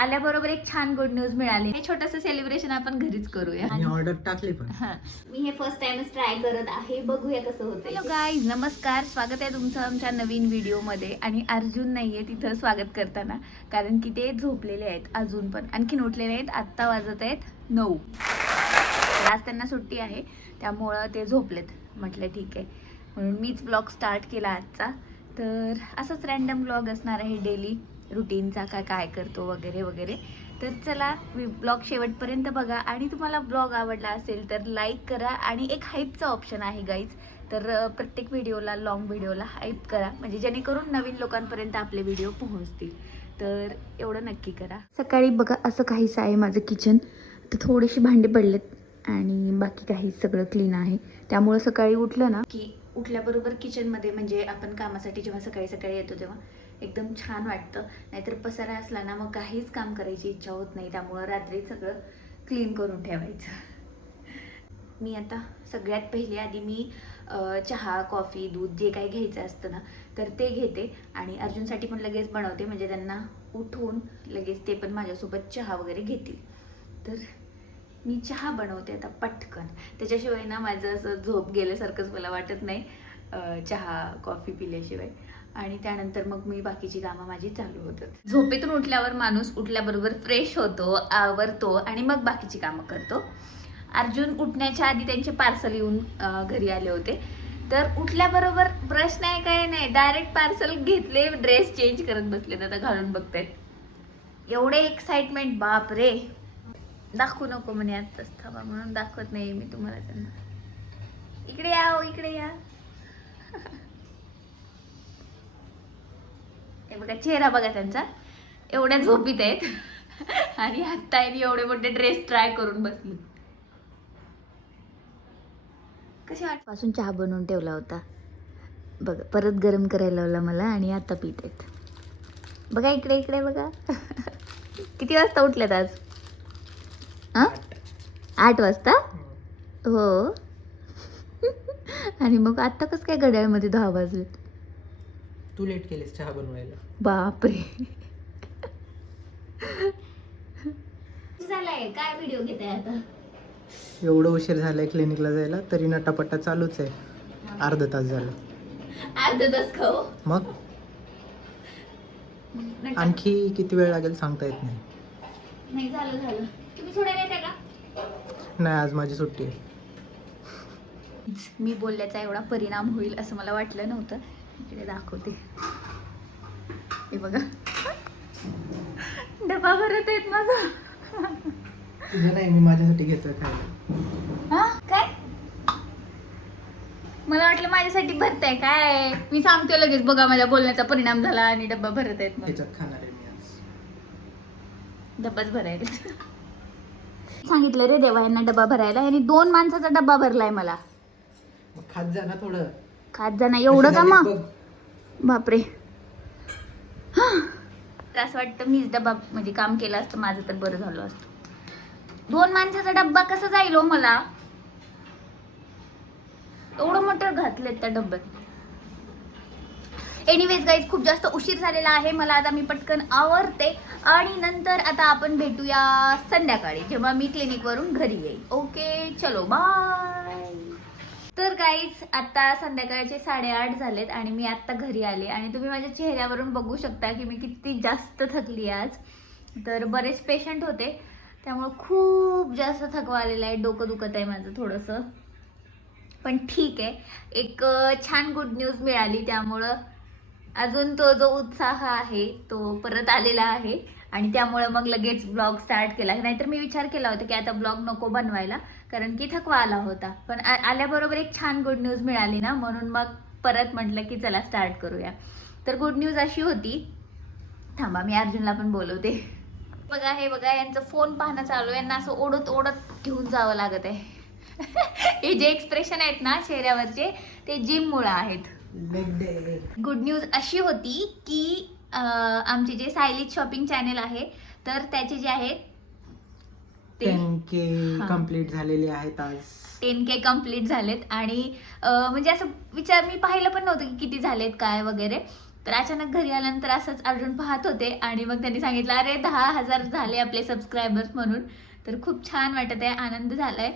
आल्याबरोबर एक छान गुड न्यूज मिळाली. हे छोटस सेलिब्रेशन आपण घरीच करूया. आणि ऑर्डर टाकली पण. हा. मी हे फर्स्ट टाइमच ट्राय करत आहे. बघूया कसं हॅलो होतं गाईज नमस्कार. स्वागत आहे तुमचं आमच्या नवीन व्हिडिओमध्ये आणि अर्जुन नाही आहे तिथं स्वागत करताना. कारण की ते झोपलेले आहेत अजून पण. आणखीन उठलेले आहेत. आत्ता वाजत आहेत नऊ. आज त्यांना सुट्टी आहे. त्यामुळं ते झोपलेत. म्हटलं ठीक आहे. म्हणून मीच ब्लॉग स्टार्ट केला आजचा. तर असंच रॅन्डम ब्लॉग असणार आहे डेली रुटीनचा काय काय करतो वगैरे वगैरे. तर चला ब्लॉग शेवटपर्यंत बघा. आणि तुम्हाला ब्लॉग आवडला असेल तर लाईक करा आणि एक हाईपचा ऑप्शन आहे गाईज तर प्रत्येक व्हिडिओला लॉंग व्हिडिओला हाईप करा. म्हणजे जेणेकरून नवीन लोकांपर्यंत आपले व्हिडिओ पोहोचतील. तर एवढं नक्की करा. सकाळी बघा असं काहीसं आहे माझं किचन तर थोडीशी भांडे पडलेत आणि बाकी काही सगळं क्लीन आहे. त्यामुळं सकाळी उठलं ना की उठल्याबरोबर किचनमध्ये म्हणजे आपण कामासाठी जेव्हा सकाळी सकाळी येतो तेव्हा एकदम छान वाटतं. नाहीतर पसारा असला ना मग काहीच काम करायची इच्छा होत नाही. त्यामुळं रात्री सगळं क्लीन करून ठेवायचं. मी आता सगळ्यात पहिली आधी मी चहा कॉफी दूध जे काही घ्यायचं असतं ना तर ते घेते. आणि अर्जुनसाठी पण लगेच बनवते. म्हणजे त्यांना उठून लगेच ते पण माझ्यासोबत चहा वगैरे घेतील. तर मी चहा बनवते आता पटकन. त्याच्याशिवाय ना माझं असं झोप गेल्यासारखंच मला वाटत नाही चहा कॉफी पिल्याशिवाय. आणि त्यानंतर मग मी बाकीची कामं माझी चालू होतात. झोपेतून उठल्यावर माणूस उठल्याबरोबर फ्रेश होतो आवरतो आणि मग बाकीची कामं करतो. अर्जुन उठण्याच्या आधी त्यांचे पार्सल येऊन घरी आले होते. तर उठल्याबरोबर ब्रश नाही काय नाही डायरेक्ट पार्सल घेतले ड्रेस चेंज करत बसले आता घालून बघतायत. एवढे एक्साइटमेंट बाप रे दाखवू नको म्हणे आत्ताच थांबा म्हणून दाखवत नाही मी तुम्हाला त्यांना. इकडे या हो, इकडे या. हे बघा चेहरा बघा त्यांचा. एवढ्या झोपीत आहेत. आणि आत्ता एवढे मोठे ड्रेस ट्राय करून बसली. कशी वाटपासून चहा बनवून ठेवला होता. बघा परत गरम करायला लावला मला आणि आता पित आहेत. बघा इकडे इकडे बघा. किती वाजता उठल्यात आज? हां? आठ वाजता? हो. आणि मग आता कसं काय घड्याळमध्ये दहा वाजलेत? तू लेट केलीस चहा बनवायला. बापरे. झालंय काय व्हिडिओ घेत आहे आता? एवढं उशीर झालाय क्लिनिकला जायला तरी नटापट्टा चालूच आहे. अर्धा तास झालं. अर्ध तास खाऊ मग? आणखी किती वेळ लागेल सांगता येत नाही. नाही झालं झालं. तुम्ही सोडायला येते का? नाही आज माझी सुट्टी आहे. मी बोलल्याचा एवढा परिणाम होईल असं मला वाटलं नव्हतं. इकडे दाखवते. हे बघा. डबा भरत आहेत माझा. तुझं नाही मी माझ्यासाठी घेतोय खायला. हा? काय? मला वाटलं माझ्यासाठी भरताय. काय? मी सांगते लगेच बघा माझ्या बोलण्याचा परिणाम झाला आणि डब्बा भरत आहेत मग ह्याच्यात खाणार आहे मी आज. डब्बाच भरायला. सांगितलं रे देवा यांना डबा भरायला. आणि दोन माणसाचा डब्बा भरलाय मला. मग खात जा ना थोडं. खात जाणं एवढं का मग? बापरे. तर असं वाटतं मीच डबा म्हणजे काम केलं असतं माझं तर बरं झालं असतं. दोन माणसाचा डब्बा कसा जाईल हो मला? एवढं मोठं घातलेत त्या डब्यात. एनिवेज गाईज खूप जास्त उशीर झालेला आहे. मला आता मी पटकन आवरते आणि नंतर आता आपण भेटूया संध्याकाळी जेव्हा मी क्लिनिकवरून घरी येईल. ओके चलो बाय तर गाईज आता संध्याकाळचे साडेआठ झालेत आणि मी आत्ता घरी आले. आणि तुम्ही माझ्या चेहऱ्यावरून बघू शकता की मी किती जास्त थकली आज. तर बरेच पेशंट होते. त्यामुळं खूप जास्त थकवा आलेला आहे. डोकं दुखत आहे माझं थोडंसं. पण ठीक आहे. एक छान गुड न्यूज मिळाली. त्यामुळं अजून तो जो उत्साह आहे तो परत आलेला आहे. आणि त्यामुळं मग लगेच ब्लॉग स्टार्ट केला. नाहीतर मी विचार केला होता की आता ब्लॉग नको बनवायला कारण की थकवा आला होता. पण आल्याबरोबर एक छान गुड न्यूज मिळाली ना म्हणून मग परत म्हटलं की चला स्टार्ट करूया. तर गुड न्यूज अशी होती. थांबा मी अर्जुनला पण बोलवते. बघा हे बघा यांचं फोन पाहणं चालू यांना असं ओढत ओढत घेऊन जावं लागत आहे. हे जे एक्सप्रेशन आहेत ना चेहऱ्यावरचे ते जिममुळं आहेत. Leg day. गुड न्यूज अशी होती की आमचे जे सायलीज शॉपिंग चॅनेल आहे तर त्याचे जे आहेत 10K हा. कंप्लीट झालेले आहेत आज. टेन के कंप्लीट झालेत आणि म्हणजे असं विचार मी पाहिलं पण नव्हतं की किती झालेत काय वगैरे. तर अचानक घरी आल्यानंतर असंच अर्जुन पाहत होते आणि मग त्यांनी सांगितलं अरे दहा हजार झाले आपले सबस्क्रायबर्स म्हणून. तर खूप छान वाटत आहे आनंद झालाय.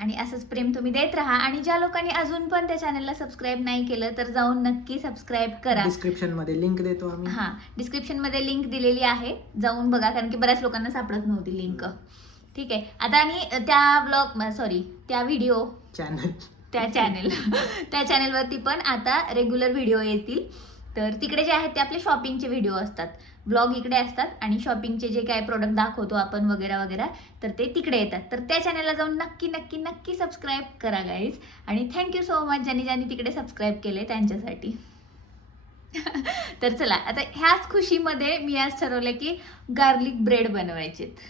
आणि असंच प्रेम तुम्ही देत राहा. आणि ज्या लोकांनी अजून पण त्या चॅनलला सबस्क्राईब नाही केलं तर जाऊन नक्की सबस्क्राईब करा. डिस्क्रिप्शनमध्ये लिंक देतो आम्ही. हा डिस्क्रिप्शनमध्ये लिंक दिलेली आहे. जाऊन बघा कारण की बऱ्याच लोकांना सापडत नव्हती लिंक ठीक आहे. आता आणि त्या ब्लॉग सॉरी त्या व्हिडिओ चॅनल त्या चॅनल त्या चॅनलवरती पण आता रेग्युलर व्हिडिओ येतील. तर तिकडे जे आहेत ते आपले शॉपिंगचे व्हिडिओ असतात. ब्लॉग इकडे असतात आणि शॉपिंगचे जे काय प्रोडक्ट दाखवतो आपण वगैरे वगैरे तर ते तिकडे येतात. तर त्या चॅनलला जाऊन नक्की नक्की नक्की सबस्क्राईब करा गाईज आणि थँक्यू सो मच ज्यांनी ज्यांनी तिकडे सबस्क्राईब केले त्यांच्यासाठी. तर चला आता ह्याच खुशीमध्ये मी आज ठरवलं की गार्लिक ब्रेड बनवायचेत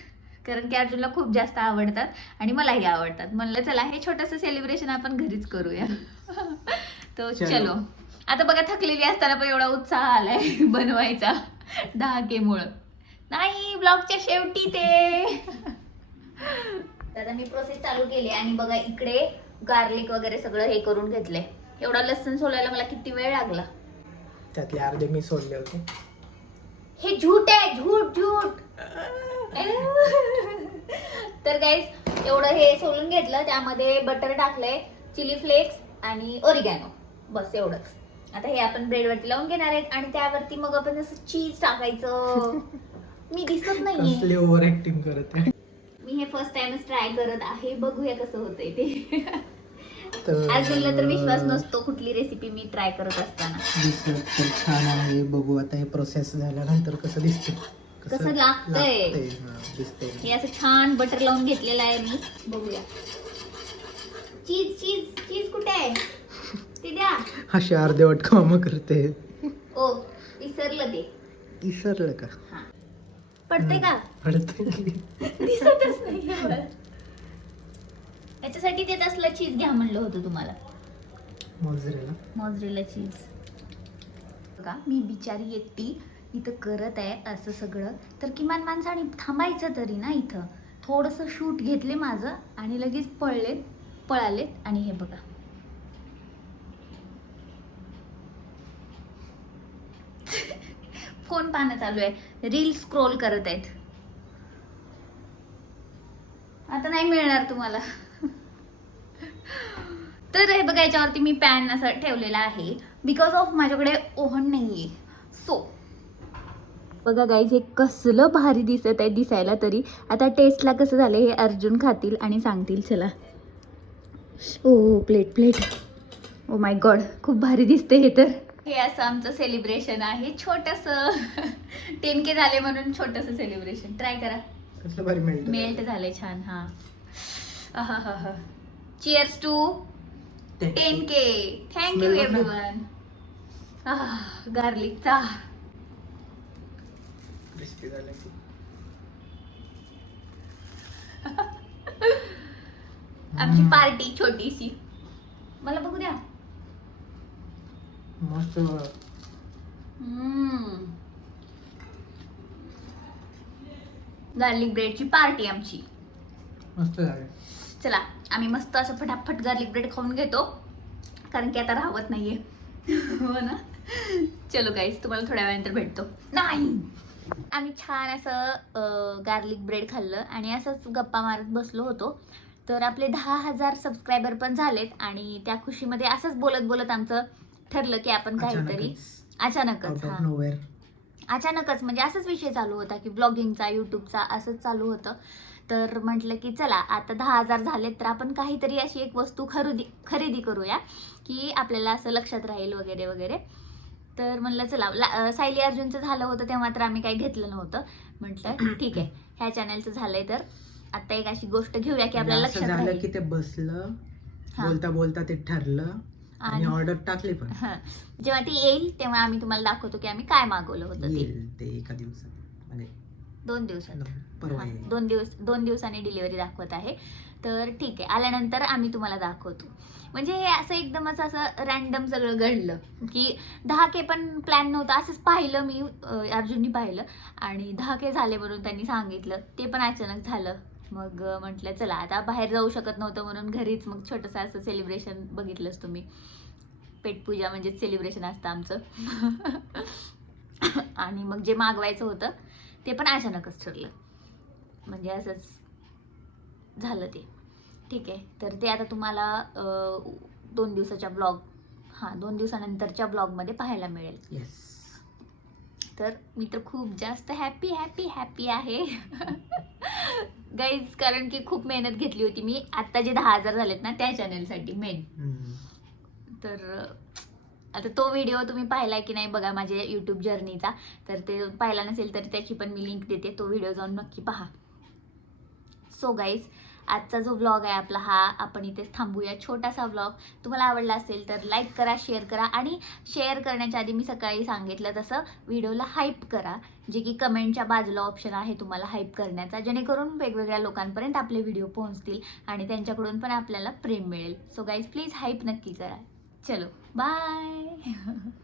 कारण की अर्जुनला खूप जास्त आवडतात आणि मलाही आवडतात. म्हणलं चला हे छोटंसं सेलिब्रेशन आपण घरीच करूया. तो चलो. चलो. आता बघा थकलेली असताना पण एवढा उत्साह आलाय बनवायचा. दहा नाही ब्लॉगच्या शेवटी ते. आता मी प्रोसेस चालू केली आणि बघा इकडे गार्लिक वगैरे सगळं हे करून घेतलंय. एवढा लसूण सोलायला मला किती वेळ लागला. त्यातले अर्धे मी सोडले होते. हे झूट आहे झूट झूट तर गाईज एवढं हे सोलून घेतलं. त्यामध्ये बटर टाकलंय चिली फ्लेक्स आणि ओरिगॅनो बस एवढंच. आता हे आपण ब्रेडवरती लावून घेणार आहेत आणि त्यावरती मग आपण जसं चीज टाकायचं. मी दिसत नाहीये. कसले ओव्हर ऍक्टिंग करत आहे. मी हे फर्स्ट टाइमच ट्राय करत आहे. बघूया कसं होतंय ते. तर अजूनला तर विश्वास नसतो कुठली रेसिपी मी ट्राय करत असताना. तर छान आहे. बघू आता हे प्रोसेस झाल्यानंतर कसं दिसते कसं लागतंय. हे असं छान बटर लावून घेतलेलं आहे मी. बघूया. चीज चीज चीज कुठे आहे? ते द्या. अशी अर्धेवट कामं करते. ओ विसरलं ते. विसरलं का? हा. पडते का? पडते दिसतच नाही एवढं. याच्यासाठी ते तसलं चीज घ्या म्हणलं होतं तुम्हाला. मोजरेला. मॉझरेला चीज बघा मी बिचारी एकटी इथं करत आहे असं सगळं. तर किमान माणसाने थांबायचं तरी ना इथं. थोडंसं शूट घेतले माझं आणि लगेच पळलेत पळालेत आणि हे बघा. फोन पाहणं चालू आहे. रील स्क्रोल करत आहेत. आता नाही मिळणार तुम्हाला. तर हे बघा याच्यावरती मी पॅन असं ठेवलेला आहे. बिकॉज ऑफ माझ्याकडे ओव्हन आहे सो बघा गाईज हे कसलं भारी दिसत आहे दिसायला तरी. आता टेस्टला कसं झालं हे अर्जुन खातील आणि सांगतील चला. Oh plate plate oh my god खूप भारी दिसते हे तर. हे असं आमचं सेलिब्रेशन आहे. छोटस. टेन के झाले म्हणून छोटस सेलिब्रेशन ट्राय करा. कसलं भारी मेल्ट मेल्ट झाले छान हा. Cheers to ten K thank you. Everyone गार्लिकचा आमची. पार्टी छोटीशी. मला बघू द्या. मस्त गार्लिक ब्रेडची पार्टी आमची. मस्त झालं. चला आम्ही मस्त असं फटाफट गार्लिक ब्रेड खाऊन घेतो. कारण की आता राहत नाहीये. हो ना? चलो गाईस तुम्हाला थोड्या वेळानंतर भेटतो. नाही! आम्ही छान असं गार्लिक ब्रेड खाल्लं आणि असंच गप्पा मारत बसलो होतो. तर आपले दहा हजार सबस्क्रायबर पण झालेत आणि त्या खुशीमध्ये असंच बोलत बोलत आमचं ठरलं की आपण काहीतरी अचानकच. हा. अचानकच म्हणजे असंच विषय चालू होता की ब्लॉगिंगचा यूट्यूबचा असंच चालू होतं. तर म्हटलं की चला आता दहा हजार झालेत तर आपण काहीतरी अशी एक वस्तू खरेदी खरेदी करूया की आपल्याला असं लक्षात राहील वगैरे वगैरे. तर म्हणलं चला सायली अर्जुनचं झालं होतं तेव्हा तर आम्ही काही घेतलं नव्हतं. म्हटलं ठीक आहे ह्या चॅनलचं झालंय तर आता एक अशी गोष्ट घेऊया की आपल्याला असं लक्षात झालं की ते बसलं. बोलता बोलता ते ठरलं. आणि ऑर्डर टाकली पण. जेव्हा ती येईल तेव्हा आम्ही तुम्हाला दाखवतो की आम्ही काय मागवलं होतं ते. येईल ते एका दिवसात. म्हणजे दोन दिवसात. परवा येईल. दोन दिवस दोन दिवसांनी डिलिव्हरी दाखवत आहे. तर ठीक आहे आल्यानंतर आम्ही तुम्हाला दाखवतो. म्हणजे हे असं एकदमच असं रॅन्डम सगळं घडलं की दहा के पण प्लॅन नव्हता. असंच पाहिलं मी अं, अर्जुननी पाहिलं. आणि दहा के झाले म्हणून त्यांनी सांगितलं. ते पण अचानक झालं. मग म्हटलं चला आता बाहेर जाऊ शकत नव्हतं म्हणून घरीच मग छोटंसं असं सेलिब्रेशन बघितलंच तुम्ही. पेटपूजा म्हणजे सेलिब्रेशन असतं आमचं. आणि मग जे मागवायचं होतं ते पण अचानकच ठरलं. म्हणजे असंच झालं ते. ठीक आहे तर ते आता तुम्हाला दोन दिवसाच्या ब्लॉग हां दोन दिवसानंतरच्या ब्लॉगमध्ये पाहायला मिळेल. येस तर मी तर खूप जास्त हॅपी हॅपी हॅपी आहे. गाईज कारण की खूप मेहनत घेतली होती मी. आत्ता जे दहा हजार झालेत ना त्या चॅनलसाठी मेन तर आता तो व्हिडिओ तुम्ही पाहिलाय की नाही बघा माझ्या यूट्यूब जर्नीचा तर ते पाहिला नसेल तर त्याची पण मी लिंक देते. तो व्हिडिओ जाऊन नक्की पहा. सो गाईज आजचा जो ब्लॉग आहे आपला हा आपण इथेच थांबूया. छोटासा ब्लॉग तुम्हाला आवडला असेल तर लाईक करा शेअर करा आणि शेअर करण्याच्या आधी मी सकाळी सांगितलं तसं व्हिडिओला हाईप करा. जे की कमेंटच्या बाजूला ऑप्शन आहे तुम्हाला हाईप करण्याचा. जेणेकरून वेगवेगळ्या लोकांपर्यंत आपले व्हिडिओ पोहोचतील आणि त्यांच्याकडून पण आपल्याला प्रेम मिळेल. सो गाईज प्लीज हाईप नक्की करा. चलो बाय